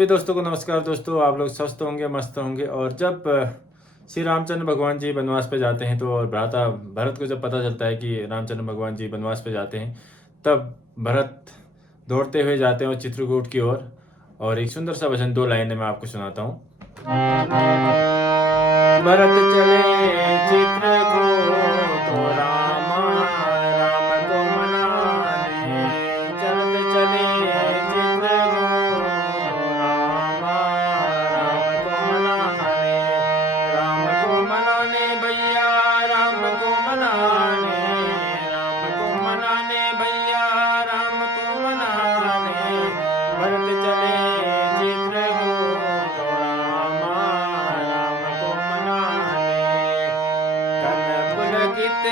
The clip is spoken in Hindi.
सभी दोस्तों को नमस्कार। दोस्तों, आप लोग स्वस्थ होंगे, मस्त होंगे। और जब श्री रामचंद्र भगवान जी वनवास पे जाते हैं तो भ्राता भरत को जब पता चलता है कि रामचंद्र भगवान जी वनवास पे जाते हैं, तब भरत दौड़ते हुए जाते हैं और चित्रकूट की ओर। और एक सुंदर सा भजन, 2 लाइनें मैं आपको सुनाता हूँ। भरत चले चित्रकूट तो रामा राम को मनाने, चलत चले चित्रकूट तो रामा राम को मनाने, राम को मनाने भैया राम को मनाने, राम को मनाने भैया राम को मनाने। भरत चले चित्रकूट तो रामा राम को मनाने, कन पुलकित